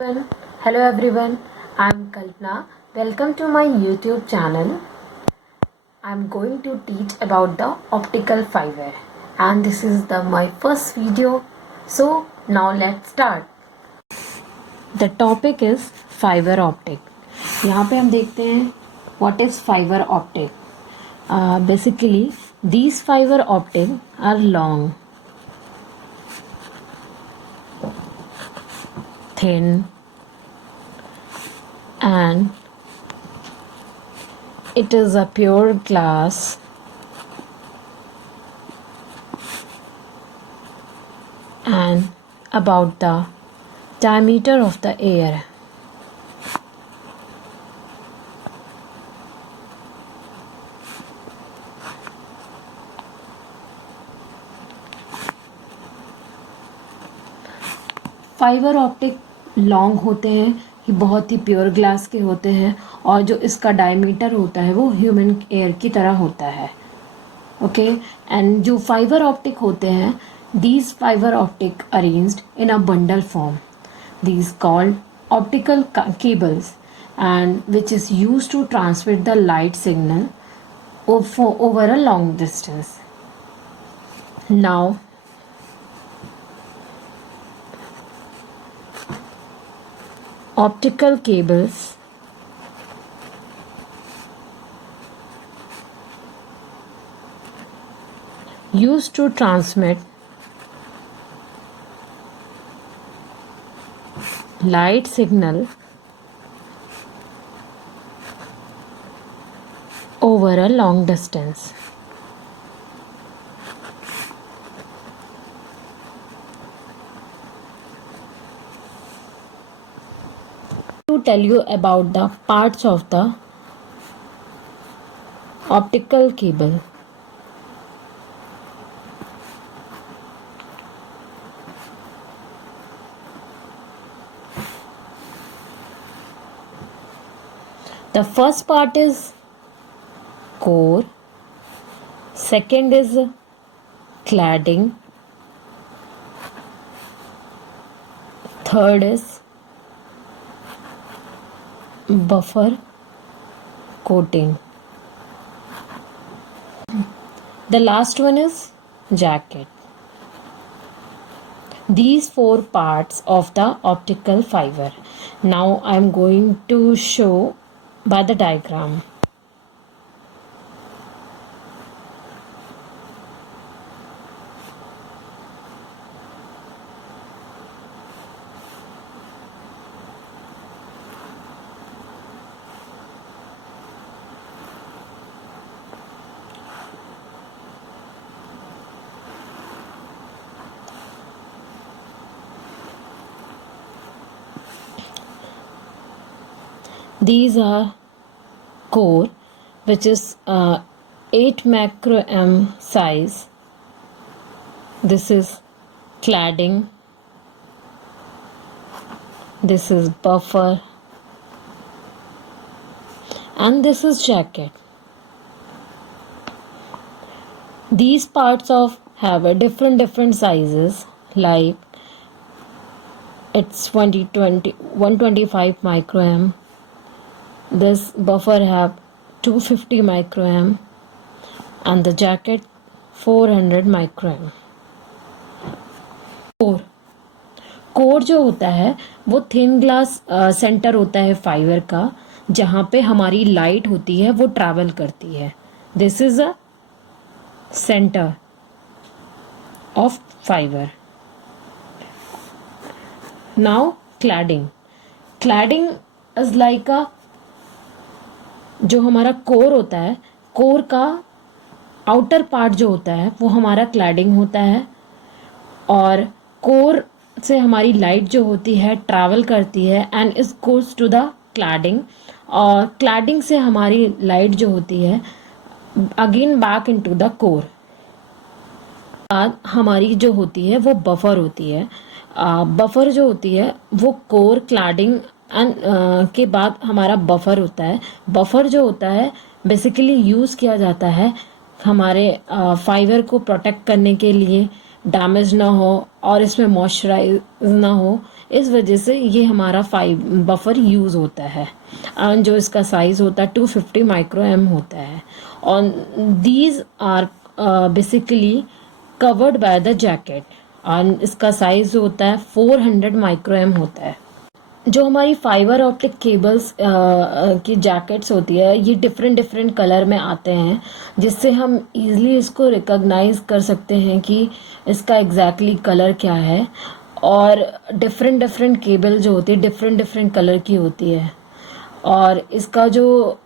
Hello everyone, I'm Kalpana. Welcome to my YouTube channel. I'm going to teach about the optical fiber and this is my first video. So now let's start. The topic is fiber optic. यहाँ पे हम देखते हैं what is fiber optic. Basically these fiber optic are long, thin and it is a pure glass and about the diameter of the air. Fibre optic long होते हैं, ये बहुत ही pure glass के होते हैं और जो इसका डायमीटर होता है वो ह्यूमन एयर की तरह होता है. ओके एंड जो फाइबर ऑप्टिक होते हैं, these fiber optic arranged in a bundle form, these called optical cables, and which is used to transmit the light signal over a long distance. Now optical cables used to transmit light signal over a long distance. To tell you about the parts of the optical cable. The first part is core, second is cladding, third is buffer coating, the last one is jacket. These four parts of the optical fiber. Now I am going to show by the diagram. These are core, which is 8 microM size. This is cladding. This is buffer. And this is jacket. These parts of have a different sizes, like it's 125 microM. This buffer have 250 microM and the jacket 400 microM. Core जो होता है वो thin glass centre होता है fibre का, जहाँ पे हमारी लाइट होती है वो ट्रैवल करती है. This is a centre of fibre. Now cladding. Cladding is like अ, जो हमारा कोर होता है, कोर का आउटर पार्ट जो होता है वो हमारा क्लैडिंग होता है और कोर से हमारी लाइट जो होती है ट्रैवल करती है and it goes to the cladding, और क्लैडिंग से हमारी लाइट जो होती है again back into the core. बाद हमारी जो होती है वो बफर होती है. बफर जो होती है वो कोर क्लैडिंग एंड के बाद हमारा बफर होता है. बफर जो होता है बेसिकली यूज़ किया जाता है हमारे फाइबर को प्रोटेक्ट करने के लिए, डैमेज ना हो और इसमें मॉइस्चराइज ना हो, इस वजह से ये हमारा बफर यूज़ होता है। एंड जो इसका साइज़ होता है 250 माइक्रो एम होता है। और these are basically covered by the jacket. और इसका साइज़ होता है 400 माइक्रो एम होता है। जो हमारी फाइबर ऑप्टिक केबल्स की जैकेट्स होती है, ये डिफरेंट डिफरेंट कलर में आते हैं, जिससे हम इजीली इसको रिकॉग्नाइज कर सकते हैं कि इसका एग्जैक्टली कलर क्या है। और डिफरेंट डिफरेंट केबल जो होती है डिफरेंट डिफरेंट कलर की होती है। और इसका जो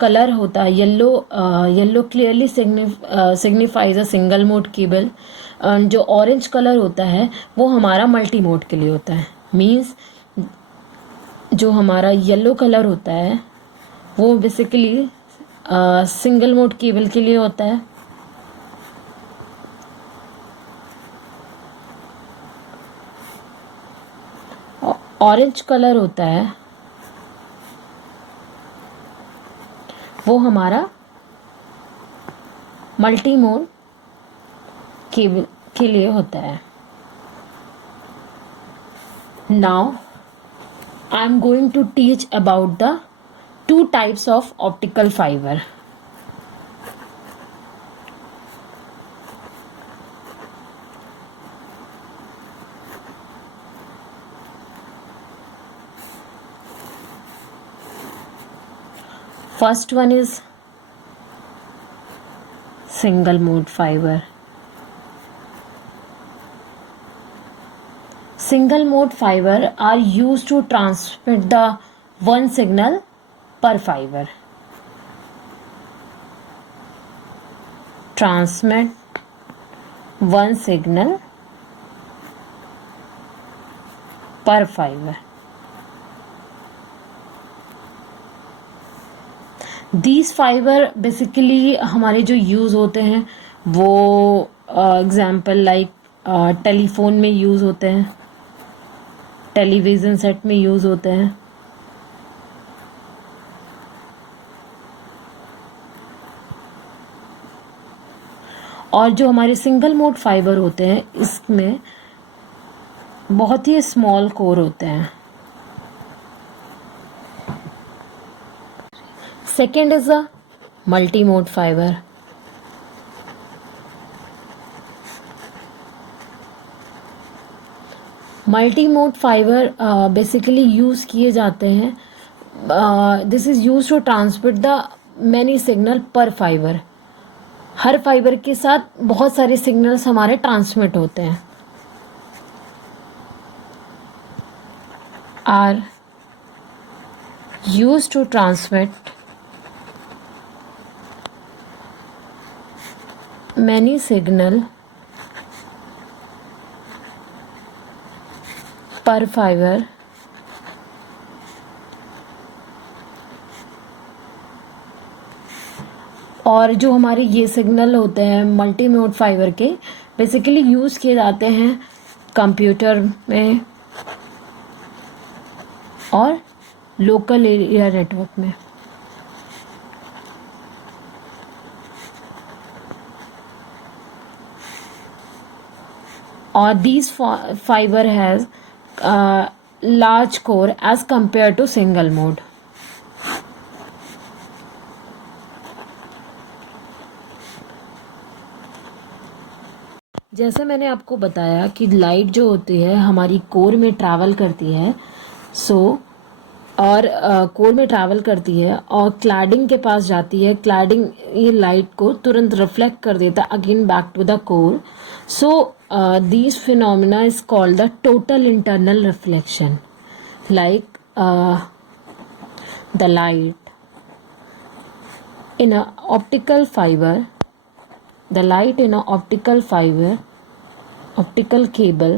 कलर होता है yellow, yellow clearly signifies a single mode cable. जो ऑरेंज कलर होता है वो हमारा मल्टी मोड के लिए होता है। मीन्स जो हमारा येलो कलर होता है वो बेसिकली सिंगल मोड केबल के लिए होता है। ऑरेंज कलर होता है वो हमारा मल्टी मोड केबल के लिए होता है। Now I am going to teach about the two types of optical fiber. First one is single mode fiber. Single mode fiber are used to transmit the one signal per fiber. Transmit one signal per fiber. These fiber basically हमारे जो use होते हैं वो example like telephone में use होते हैं, television set में use होते हैं। और जो हमारे सिंगल मोड फाइबर होते हैं इसमें बहुत ही स्मॉल कोर होते हैं। Second is a multi mode fiber. Multi mode fiber basically use किए जाते हैं, this is use to transmit the many signal per fiber. हर फाइबर के साथ बहुत सारे सिग्नल्स हमारे ट्रांसमिट होते हैं। Are use to transmit many signal per fiber और जो हमारे ये सिग्नल होते हैं मल्टी मोड फाइबर के बेसिकली यूज़ किए जाते हैं कंप्यूटर में और लोकल एरिया नेटवर्क में। और these fiber has large core as compared to single mode. जैसे मैंने आपको बताया कि लाइट जो होती है हमारी कोर में ट्रैवल करती है, और कोर में ट्रैवल करती है और क्लैडिंग के पास जाती है। क्लैडिंग ये लाइट को तुरंत रिफ्लेक्ट कर देता है again back to the core. So these phenomena is called the total internal reflection, like the light in a optical fiber, the light in a optical fiber, optical cable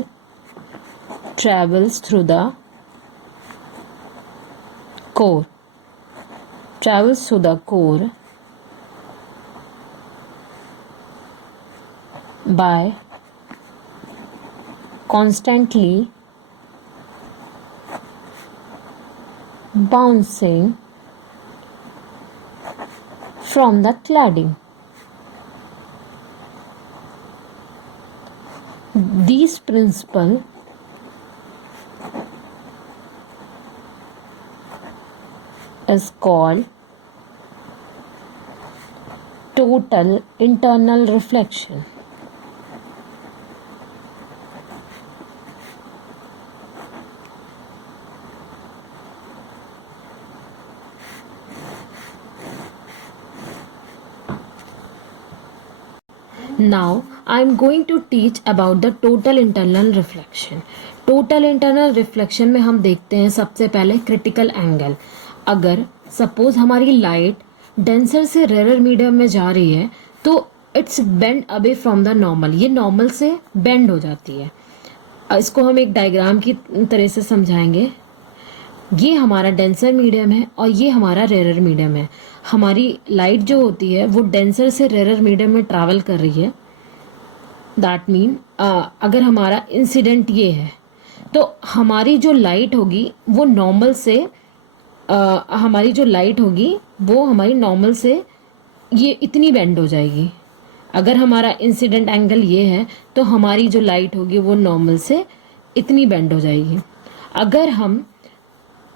travels through the core, travels through the core by constantly bouncing from the cladding. These principle is called total internal reflection. Now I am going to teach about the total internal reflection. Total internal reflection में हम देखते हैं सबसे पहले critical angle. अगर suppose हमारी light denser से rare medium में जा रही है तो it's bend away from the normal, ये नॉर्मल से बेंड हो जाती है. इसको हम एक डायग्राम की तरह से समझाएंगे. ये हमारा डेंसर मीडियम है और ये हमारा रेयर मीडियम है. हमारी लाइट जो होती है वो डेंसर से रेयर मीडियम में ट्रैवल कर रही है. दैट मीन अगर हमारा इंसिडेंट ये है तो हमारी जो लाइट होगी वो नॉर्मल से हमारी जो लाइट होगी वो हमारी नॉर्मल से ये इतनी बेंड हो जाएगी. अगर हमारा इंसिडेंट एंगल ये है तो हमारी जो लाइट होगी वो नॉर्मल से इतनी बेंड हो जाएगी. अगर हम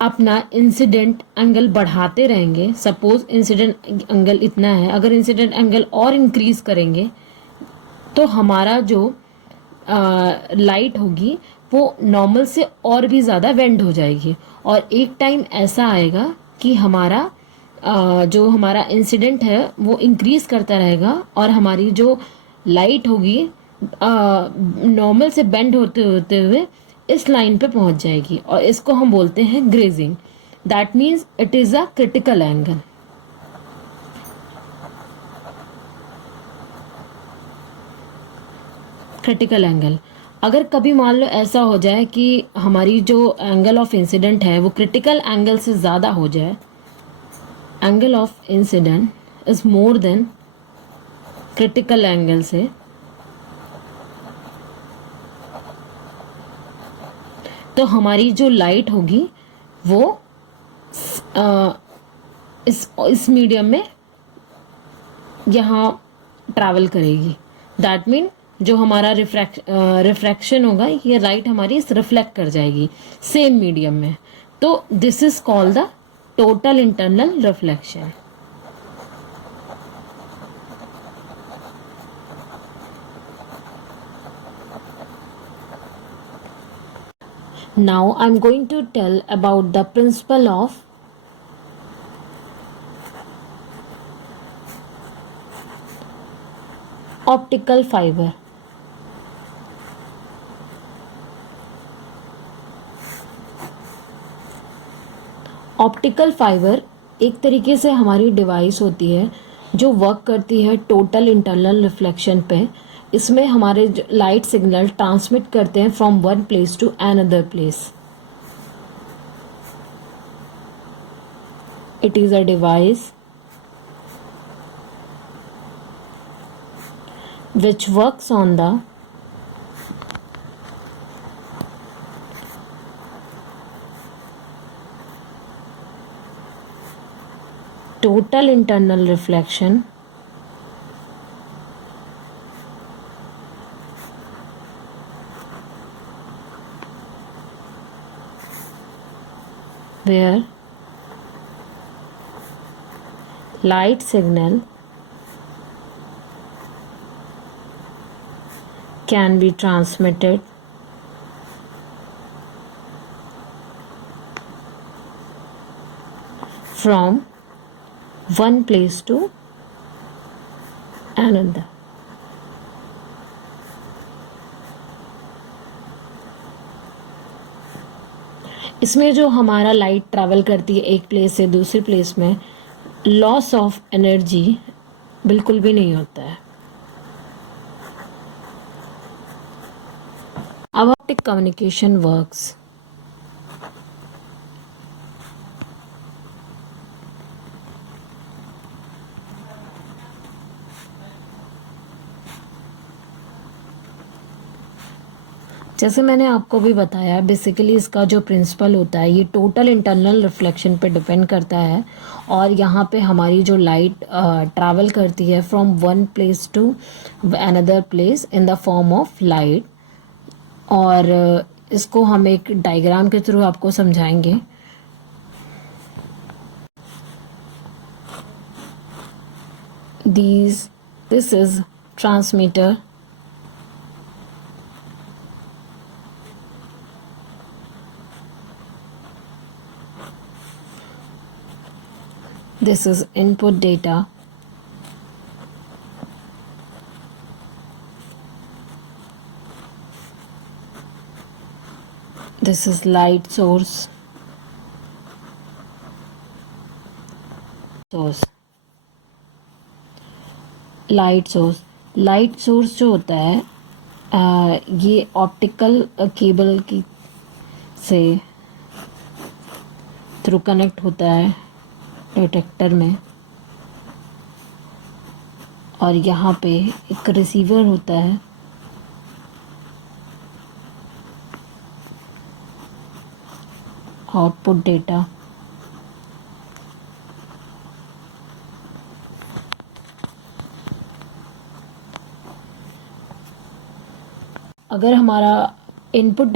अपना इंसिडेंट एंगल बढ़ाते रहेंगे, सपोज इंसिडेंट एंगल इतना है, अगर इंसिडेंट एंगल और इंक्रीज करेंगे तो हमारा जो लाइट होगी वो नॉर्मल से और भी ज़्यादा बेंड हो जाएगी. और एक टाइम ऐसा आएगा कि हमारा जो हमारा इंसिडेंट है वो इंक्रीज करता रहेगा और हमारी जो लाइट होगी नॉर्मल से बेंड होते होते हुए इस लाइन पे पहुंच जाएगी और इसको हम बोलते हैं grazing. That means it is a critical angle. Critical angle. अगर कभी मान लो ऐसा हो जाए कि हमारी जो एंगल ऑफ इंसिडेंट है वो क्रिटिकल एंगल से ज़्यादा हो जाए, angle of incident is more than critical angle से, तो हमारी जो लाइट होगी वो इस मीडियम में यहाँ ट्रैवल करेगी. दैट मीन जो हमारा रिफ्रैक्शन होगा ये लाइट हमारी रिफ्लेक्ट कर जाएगी सेम मीडियम में. तो this is called the total internal reflection. Now I'm going to tell about the principle of optical fiber. Optical fibre एक तरीके से हमारी डिवाइस होती है जो वर्क करती है टोटल इंटरनल रिफ्लेक्शन पे. इसमें हमारे लाइट सिग्नल ट्रांसमिट करते हैं from one place to another place. It is a device which works on the total internal reflection where light signal can be transmitted from one place to another. इसमें जो हमारा light travel करती है एक place से दूसरी place में, loss of energy बिल्कुल भी नहीं होता है. अब ऑप्टिक कम्युनिकेशन वर्क्स. जैसे मैंने आपको भी बताया, बेसिकली इसका जो प्रिंसिपल होता है ये टोटल इंटरनल रिफ्लेक्शन पे डिपेंड करता है. और यहाँ पे हमारी जो लाइट ट्रैवल करती है from one place to another place in the form of light. और इसको हम एक डायग्राम के थ्रू आपको समझाएंगे। This is transmitter, this is input data, this is light source, light source जो होता है ये ऑप्टिकल केबल की से थ्रू कनेक्ट होता है डिटेक्टर में, और यहाँ पे एक रिसीवर होता है आउटपुट डेटा। अगर हमारा इनपुट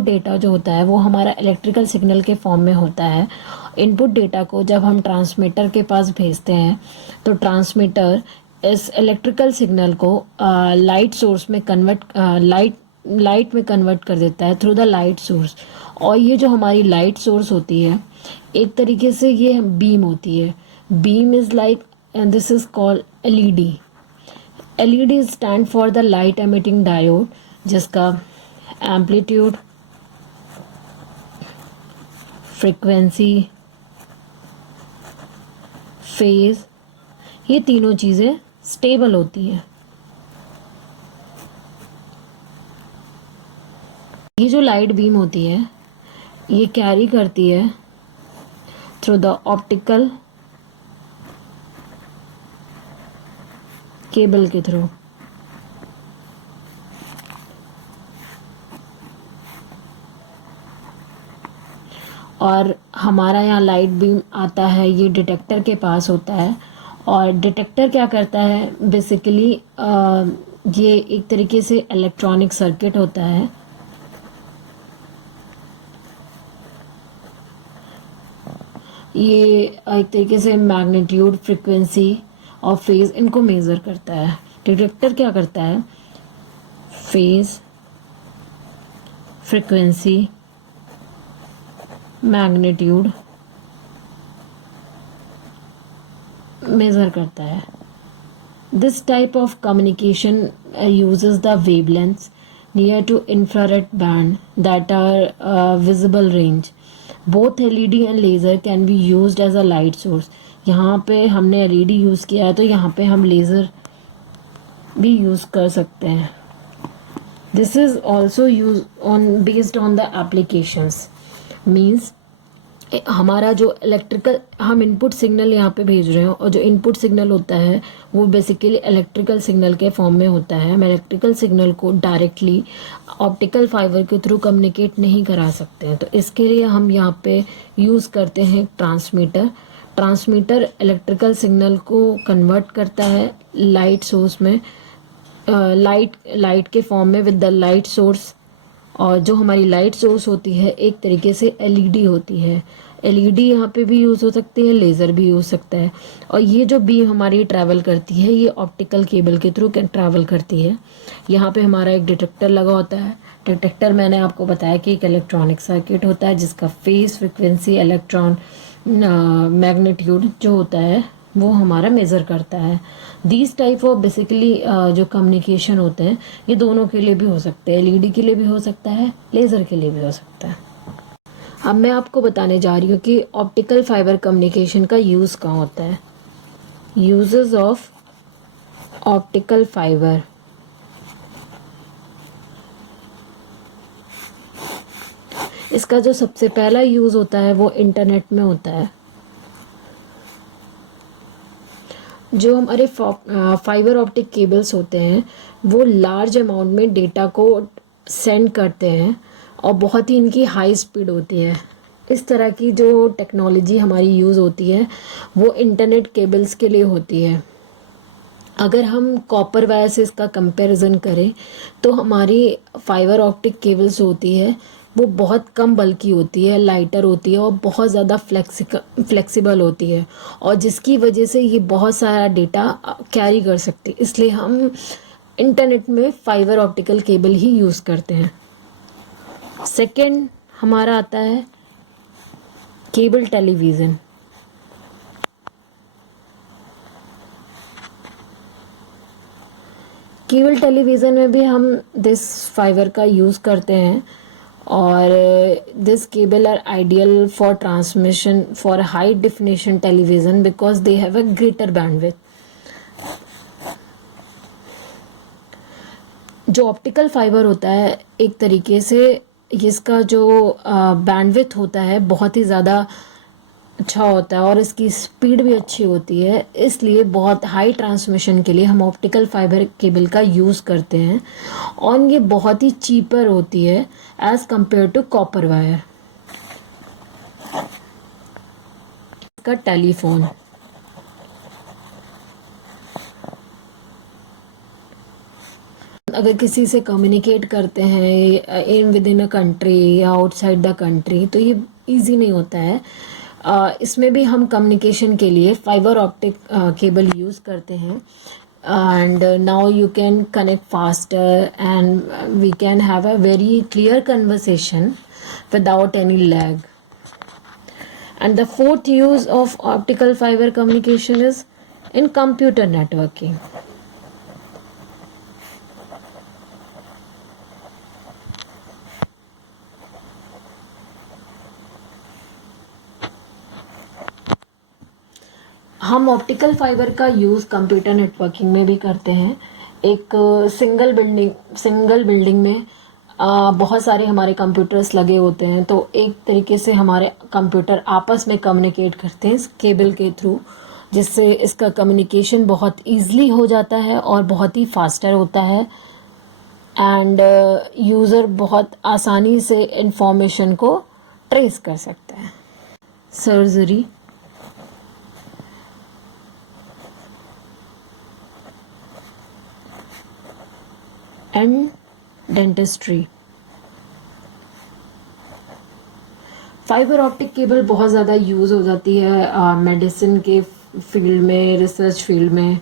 डेटा जो होता है वो हमारा इलेक्ट्रिकल सिग्नल के फॉर्म में होता है। इनपुट डेटा को जब हम ट्रांसमीटर के पास भेजते हैं तो ट्रांसमीटर इस इलेक्ट्रिकल सिग्नल को लाइट सोर्स में लाइट में कन्वर्ट कर देता है थ्रू द लाइट सोर्स। और ये जो हमारी लाइट सोर्स होती है एक तरीके से ये बीम होती है। Beam is like, and this is called LED. LED stand for the light emitting diode, जिसका एम्पलीट्यूड, फ्रीक्वेंसी, फेज, ये तीनों चीज़ें स्टेबल होती हैं। ये जो लाइट बीम होती है ये कैरी करती है थ्रू द ऑप्टिकल केबल के थ्रू। और हमारा यहाँ लाइट बीम आता है, ये डिटेक्टर के पास होता है। और डिटेक्टर क्या करता है बेसिकली, ये एक तरीके से इलेक्ट्रॉनिक सर्किट होता है। ये एक तरीके से मैग्नीट्यूड, फ्रीक्वेंसी और फेज इनको मेज़र करता है। डिटेक्टर क्या करता है, फेज, फ्रीक्वेंसी, मैग्नीट्यूड मेज़र करता है। This type of communication uses the wavelengths near to infrared band that are visible range. Both LED and laser can be used as a light source. यहाँ पे हमने LED use किया है तो यहाँ पे हम लेज़र भी यूज़ कर सकते हैं। This is also use based on the applications. Means हमारा जो इलेक्ट्रिकल, हम इनपुट सिग्नल यहाँ पे भेज रहे हैं और जो इनपुट सिग्नल होता है वो बेसिकली इलेक्ट्रिकल सिग्नल के फॉर्म में होता है। हम इलेक्ट्रिकल सिग्नल को डायरेक्टली ऑप्टिकल फाइबर के थ्रू कम्युनिकेट नहीं करा सकते हैं, तो इसके लिए हम यहाँ पे यूज़ करते हैं ट्रांसमीटर इलेक्ट्रिकल सिग्नल को कन्वर्ट करता है लाइट सोर्स में, लाइट के फॉर्म में विद द लाइट सोर्स। और जो हमारी लाइट सोर्स होती है एक तरीके से LED होती है। LED यहाँ पे भी यूज़ हो सकती है, लेज़र भी हो सकता है। और ये जो बीम हमारी ट्रैवल करती है ये ऑप्टिकल केबल के थ्रू ट्रैवल करती है। यहाँ पे हमारा एक डिटेक्टर लगा होता है। डिटेक्टर मैंने आपको बताया कि एक इलेक्ट्रॉनिक सर्किट होता है जिसका फेस, फ्रिक्वेंसी, इलेक्ट्रॉन, मैग्नीट्यूड जो होता है वो हमारा मेज़र करता है। दीज टाइप ऑफ बेसिकली जो कम्युनिकेशन होते हैं ये दोनों के लिए भी हो सकते हैं, LED के लिए भी हो सकता है, लेज़र के लिए भी हो सकता है। अब मैं आपको बताने जा रही हूँ कि ऑप्टिकल फाइबर कम्युनिकेशन का यूज़ कहाँ होता है। Uses of optical fibre. इसका जो सबसे पहला यूज़ होता है वो इंटरनेट में होता है। जो हमारे फाइबर ऑप्टिक केबल्स होते हैं वो लार्ज अमाउंट में डेटा को सेंड करते हैं और बहुत ही इनकी हाई स्पीड होती है। इस तरह की जो टेक्नोलॉजी हमारी यूज़ होती है वो इंटरनेट केबल्स के लिए होती है। अगर हम कॉपर वायर से इसका कंपैरिजन करें तो हमारी फाइबर ऑप्टिक केबल्स होती है वो बहुत कम बल्कि होती है, लाइटर होती है और बहुत ज़्यादा फ्लेक्सिबल होती है, और जिसकी वजह से ये बहुत सारा डेटा कैरी कर सकती है। इसलिए हम इंटरनेट में फाइबर ऑप्टिकल केबल ही यूज़ करते हैं। सेकंड हमारा आता है केबल टेलीविज़न। केबल टेलीविज़न में भी हम दिस फाइबर का यूज़ करते हैं, और this cable are ideal for transmission for high definition television because they have a greater bandwidth. जो ऑप्टिकल फाइबर होता है एक तरीके से इसका जो बैंडविड्थ होता है बहुत ही ज़्यादा अच्छा होता है और इसकी स्पीड भी अच्छी होती है, इसलिए बहुत हाई ट्रांसमिशन के लिए हम ऑप्टिकल फाइबर केबल का यूज़ करते हैं, और ये बहुत ही चीपर होती है as compare to copper wire. इसका टेलीफोन, अगर किसी से कम्युनिकेट करते हैं in within a country या आउटसाइड द कंट्री तो ये इजी नहीं होता है। इसमें भी हम कम्युनिकेशन के लिए फाइबर ऑप्टिक केबल यूज़ करते हैं, and now you can connect faster and we can have a very clear conversation without any lag. And the fourth use of optical fiber communication is in computer networking. हम optical fiber का use computer networking में भी करते हैं। एक single building में बहुत सारे हमारे कंप्यूटर्स लगे होते हैं, तो एक तरीके से हमारे कंप्यूटर आपस में कम्युनिकेट करते हैं इस केबल के थ्रू, जिससे इसका कम्युनिकेशन बहुत ईजिली हो जाता है और बहुत ही फास्टर होता है, एंड यूज़र बहुत आसानी से इंफॉर्मेशन को ट्रेस कर सकता है। Surgery, and dentistry. Fibre optic cable बहुत ज़्यादा यूज़ हो जाती है मेडिसिन के फील्ड में, रिसर्च फील्ड में,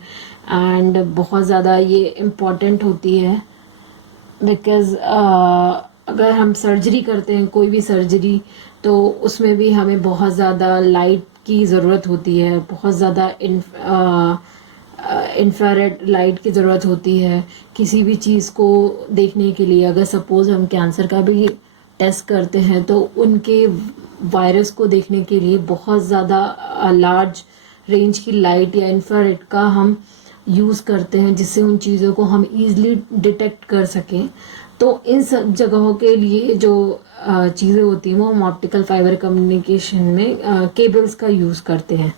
एंड बहुत ज़्यादा ये इम्पॉर्टेंट होती है बिकॉज़ अगर हम सर्जरी करते हैं, कोई भी सर्जरी, तो उसमें भी हमें बहुत ज़्यादा लाइट की ज़रूरत होती है, बहुत ज़्यादा इंफ्रारेड लाइट की ज़रूरत होती है किसी भी चीज़ को देखने के लिए। अगर सपोज़ हम कैंसर का भी टेस्ट करते हैं तो उनके वायरस को देखने के लिए बहुत ज़्यादा लार्ज रेंज की लाइट या इंफ्रारेड का हम यूज़ करते हैं, जिससे उन चीज़ों को हम ईज़िली डिटेक्ट कर सकें। तो इन सब जगहों के लिए जो चीज़ें होती हैं वो हम ऑप्टिकल फाइबर कम्युनिकेशन में केबल्स का यूज़ करते हैं।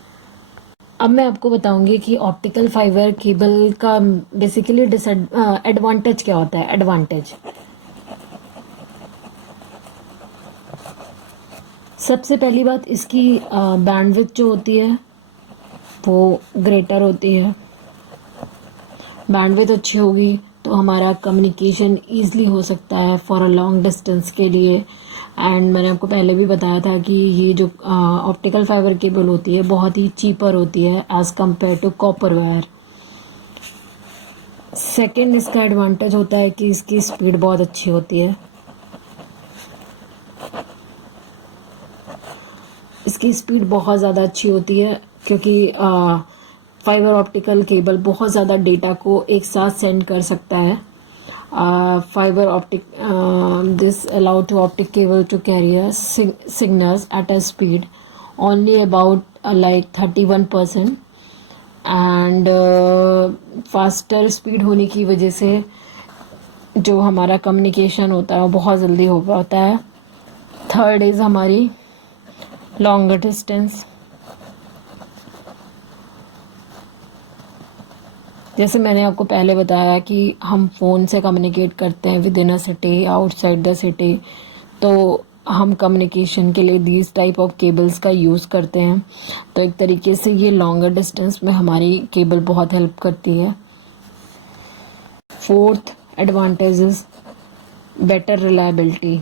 अब मैं आपको बताऊंगी कि ऑप्टिकल फाइबर केबल का बेसिकली एडवांटेज क्या होता है। एडवांटेज, सबसे पहली बात, इसकी बैंडविड्थ जो होती है वो ग्रेटर होती है। बैंडविड्थ अच्छी होगी तो हमारा कम्युनिकेशन ईजिली हो सकता है फॉर अ लॉन्ग डिस्टेंस के लिए। एंड मैंने आपको पहले भी बताया था कि ये जो ऑप्टिकल फाइबर केबल होती है बहुत ही चीपर होती है as compare to copper wire. Second, इसका एडवांटेज होता है कि इसकी स्पीड बहुत अच्छी होती है। इसकी स्पीड बहुत ज़्यादा अच्छी होती है क्योंकि फाइबर ऑप्टिकल केबल बहुत ज़्यादा डेटा को एक साथ सेंड कर सकता है। Fibre optic this allow to optic cable to carry signals at a speed only about like 31%, and faster speed होने की वजह से जो हमारा कम्युनिकेशन होता है वो बहुत जल्दी हो पाता है। थर्ड इज़ हमारी लॉन्गर डिस्टेंस। जैसे मैंने आपको पहले बताया कि हम फ़ोन से कम्युनिकेट करते हैं with in a city, outside the city, तो हम कम्युनिकेशन के लिए दीज टाइप ऑफ केबल्स का यूज़ करते हैं। तो एक तरीके से ये लॉन्गर डिस्टेंस में हमारी केबल बहुत हेल्प करती है। Fourth advantage is better reliability.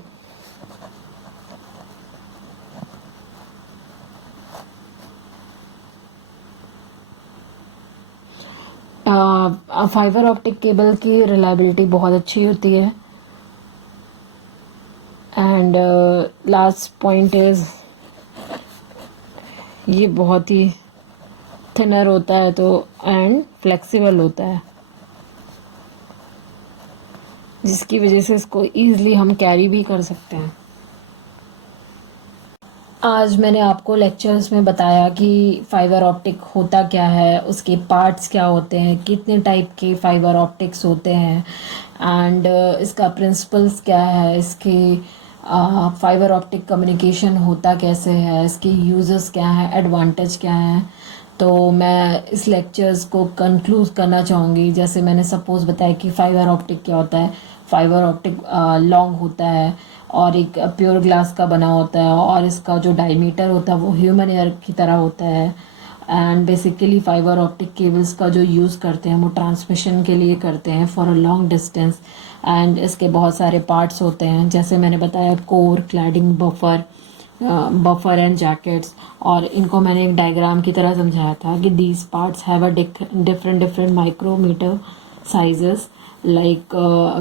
Fibre optic cable की रिलायबिलिटी बहुत अच्छी होती है. एंड लास्ट पॉइंट इज ये बहुत ही थिनर होता है तो एंड फ्लेक्सिबल होता है, जिसकी वजह से इसको ईजिली हम कैरी भी कर सकते हैं. आज मैंने आपको लेक्चर्स में बताया कि फाइबर ऑप्टिक होता क्या है, उसके पार्ट्स क्या होते हैं, कितने टाइप के फाइबर ऑप्टिक्स होते हैं, एंड इसका प्रिंसिपल्स क्या है, इसके फाइबर ऑप्टिक कम्युनिकेशन होता कैसे है, इसके यूजेस क्या हैं, एडवांटेज क्या हैं. तो मैं इस लेक्चर्स को कंक्लूड करना चाहूँगी. जैसे मैंने सपोज बताया कि फाइबर ऑप्टिक क्या होता है. फाइबर ऑप्टिक लॉन्ग होता है और एक प्योर ग्लास का बना होता है, और इसका जो डायमीटर होता है वो ह्यूमन एयर की तरह होता है. And basically fibre optic cables का जो यूज़ करते हैं वो ट्रांसमिशन के लिए करते हैं for a long distance. And इसके बहुत सारे पार्ट्स होते हैं, जैसे मैंने बताया core, cladding, buffer and jackets. और इनको मैंने एक डायग्राम की तरह समझाया था कि these parts have a different micrometer sizes. Like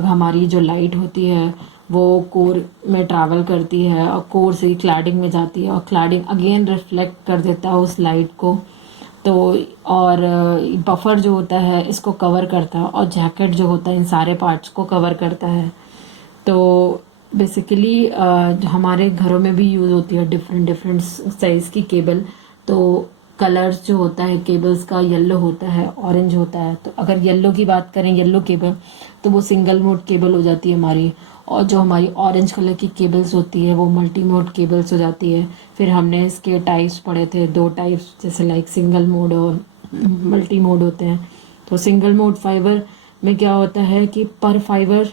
हमारी जो लाइट होती है वो कोर में ट्रैवल करती है और कोर से क्लैडिंग में जाती है, और क्लैडिंग अगेन रिफ्लेक्ट कर देता है उस लाइट को. तो और बफर जो होता है इसको कवर करता है, और जैकेट जो होता है इन सारे पार्ट्स को कवर करता है. तो बेसिकली हमारे घरों में भी यूज़ होती है डिफरेंट साइज़ की केबल. तो कलर्स जो होता है केबल्स का, येलो होता है, ऑरेंज होता है. तो अगर येलो की बात करें, येलो केबल, तो वो सिंगल मोड केबल हो जाती है हमारी. और जो हमारी ऑरेंज कलर की केबल्स होती है वो मल्टी मोड केबल्स हो जाती है. फिर हमने इसके टाइप्स पढ़े थे, 2 टाइप्स, जैसे लाइक सिंगल मोड और मल्टी मोड होते हैं. तो सिंगल मोड फाइबर में क्या होता है कि पर फाइबर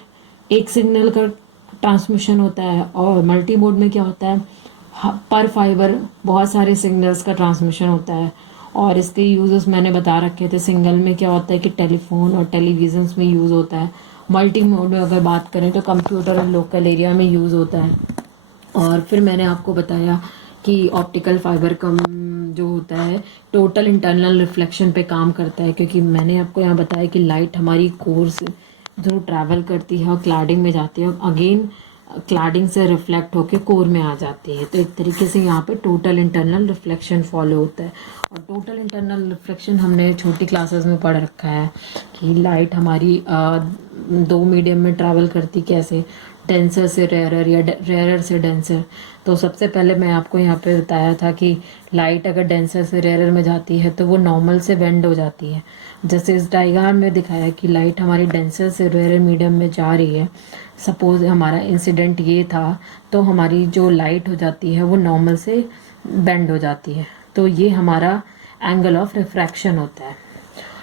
एक सिग्नल का ट्रांसमिशन होता है, और मल्टी मोड में क्या होता है पर फाइबर बहुत सारे सिग्नल्स का ट्रांसमिशन होता है. और इसके यूजेस मैंने बता रखे थे. सिंगल में क्या होता है कि टेलीफोन और टेलीविजन्स में यूज़ होता है. मल्टी मोड में अगर बात करें तो कंप्यूटर और लोकल एरिया में यूज़ होता है. और फिर मैंने आपको बताया कि ऑप्टिकल फाइबर कम जो होता है टोटल इंटरनल रिफ्लेक्शन पे काम करता है, क्योंकि मैंने आपको यहाँ बताया कि लाइट हमारी कोर से जो ट्रैवल करती है और क्लैडिंग में जाती है, और अगेन क्लैडिंग से रिफ्लेक्ट होकर कोर में आ जाती है. तो एक तरीके से यहाँ पे टोटल इंटरनल रिफ्लेक्शन फॉलो होता है. और टोटल इंटरनल रिफ्लेक्शन हमने छोटी क्लासेस में पढ़ रखा है कि लाइट हमारी 2 मीडियम में ट्रैवल करती कैसे, डेंसर से रेयरर या रेयरर से डेंसर. तो सबसे पहले मैं आपको यहाँ पे बताया था कि लाइट अगर डेंसर से रेयरर में जाती है तो वो नॉर्मल से बेंड हो जाती है. जैसे इस डायग्राम में दिखाया कि लाइट हमारी डेंसर से रेयरर मीडियम में जा रही है. सपोज हमारा इंसिडेंट ये था, तो हमारी जो लाइट हो जाती है वो नॉर्मल से बेंड हो जाती है. तो ये हमारा एंगल ऑफ रिफ्रैक्शन होता है.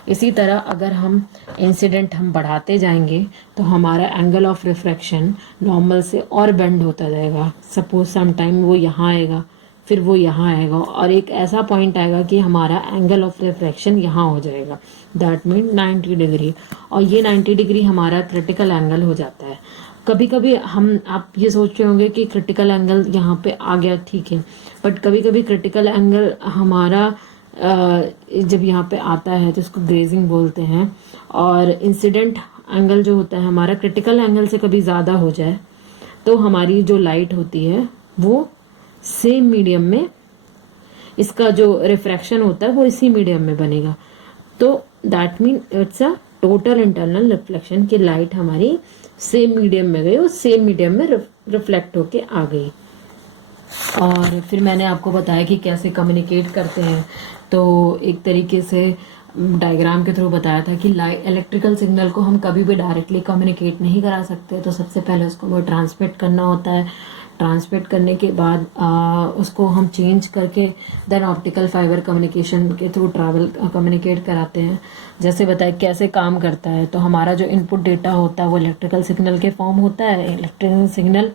इसी तरह अगर हम इंसिडेंट हम बढ़ाते जाएंगे तो हमारा एंगल ऑफ रिफ्रैक्शन नॉर्मल से और बेंड होता जाएगा. सपोज सम टाइम वो यहाँ आएगा, फिर वो यहाँ आएगा, और एक ऐसा पॉइंट आएगा कि हमारा एंगल ऑफ रिफ्रैक्शन यहाँ हो जाएगा. That mean 90 degree. और ये 90 डिग्री हमारा क्रिटिकल एंगल हो जाता है. कभी कभी आप ये सोच रहे होंगे कि क्रिटिकल एंगल यहाँ पे आ गया, ठीक है, बट कभी कभी क्रिटिकल एंगल हमारा जब यहाँ पे आता है तो इसको ग्रेजिंग बोलते हैं. और इंसिडेंट एंगल जो होता है हमारा क्रिटिकल एंगल से कभी ज़्यादा हो जाए तो हमारी जो लाइट होती है वो सेम मीडियम में, इसका जो रिफ्रैक्शन होता है वो इसी मीडियम में बनेगा. तो that mean it's a total internal reflection की लाइट हमारी सेम मीडियम में गई और सेम मीडियम में रिफ्लेक्ट होके आ गई. और फिर मैंने आपको बताया कि कैसे कम्युनिकेट करते हैं. तो एक तरीके से डायग्राम के थ्रू बताया था कि इलेक्ट्रिकल सिग्नल को हम कभी भी डायरेक्टली कम्युनिकेट नहीं करा सकते. तो सबसे पहले उसको वो ट्रांसमिट करना होता है. ट्रांसमिट करने के बाद उसको हम चेंज करके देन ऑप्टिकल फाइबर कम्युनिकेशन के थ्रू ट्रैवल कम्युनिकेट कराते हैं. जैसे बताए कैसे काम करता है. तो हमारा जो इनपुट डेटा होता है वो इलेक्ट्रिकल सिग्नल के फॉर्म होता है. इलेक्ट्रिकल सिग्नल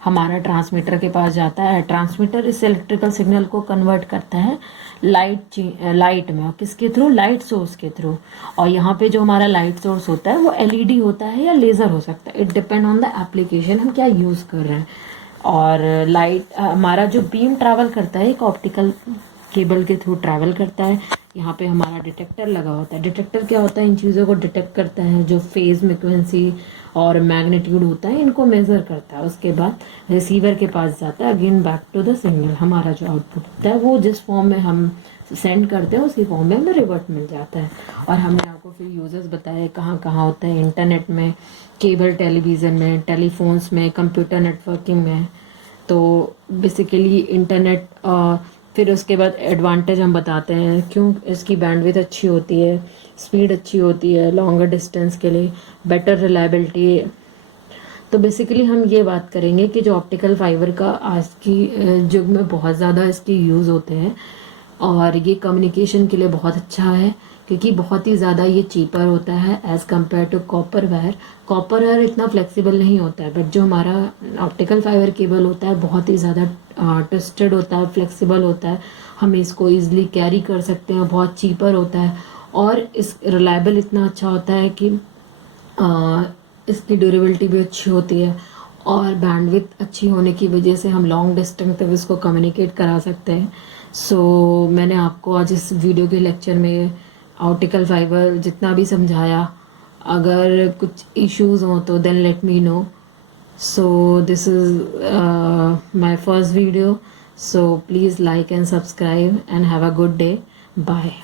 हमारा ट्रांसमीटर के पास जाता है। ट्रांसमीटर इस इलेक्ट्रिकल सिग्नल को कन्वर्ट करता है लाइट में, और किसके थ्रू? लाइट सोर्स के थ्रू। और यहाँ पे जो हमारा लाइट सोर्स होता है वो एलईडी होता है या लेज़र हो सकता है, it depend on the application, हम क्या यूज़ कर रहे हैं। और लाइट हमारा जो बीम ट्रैवल करता है एक ऑप्टिकल केबल के थ्रू ट्रैवल करता है। यहाँ पे हमारा डिटेक्टर लगा होता है। डिटेक्टर क्या होता है? इन चीज़ों को डिटेक्ट करता है, जो फेज फ्रीक्वेंसी और मैग्नीट्यूड होता है इनको मेज़र करता है। उसके बाद रिसीवर के पास जाता है, again back to the signal. हमारा जो आउटपुट होता है वो जिस फॉर्म में हम सेंड करते हैं उसी फॉर्म में हमें रिवर्ट मिल जाता है। और हमने आपको फिर यूजर्स बताए कहाँ कहाँ होता है, इंटरनेट में, केबल टेलीविज़न में, टेलीफोन्स में, कंप्यूटर नेटवर्किंग में। तो बेसिकली इंटरनेट, फिर उसके बाद एडवांटेज हम बताते हैं क्यों इसकी बैंडविड्थ अच्छी होती है, स्पीड अच्छी होती है लॉन्गर डिस्टेंस के लिए, बेटर रिलायबिलिटी। तो बेसिकली हम ये बात करेंगे कि जो ऑप्टिकल फाइबर का आज की युग में बहुत ज़्यादा इसके यूज़ होते हैं, और ये कम्युनिकेशन के लिए बहुत अच्छा है क्योंकि बहुत ही ज़्यादा ये चीपर होता है as compare to copper wire. Copper wire इतना फ्लेक्सिबल नहीं होता है, बट जो हमारा ऑप्टिकल फाइबर केबल होता है बहुत ही ज़्यादा ट्विस्टेड होता है, फ्लेक्सिबल होता है, हम इसको ईजिली कैरी कर सकते हैं, बहुत चीपर होता है, और इस रिलायबल इतना अच्छा होता है कि इसकी ड्यूरेबिलिटी भी अच्छी होती है, और बैंडविड्थ अच्छी होने की वजह से हम लॉन्ग डिस्टेंस तक इसको कम्युनिकेट करा सकते हैं। सो मैंने आपको आज इस वीडियो के लेक्चर में ऑप्टिकल फाइबर जितना भी समझाया, अगर कुछ इश्यूज हों तो then let me know. So this is my first video, so please like and subscribe and have a good day. Bye.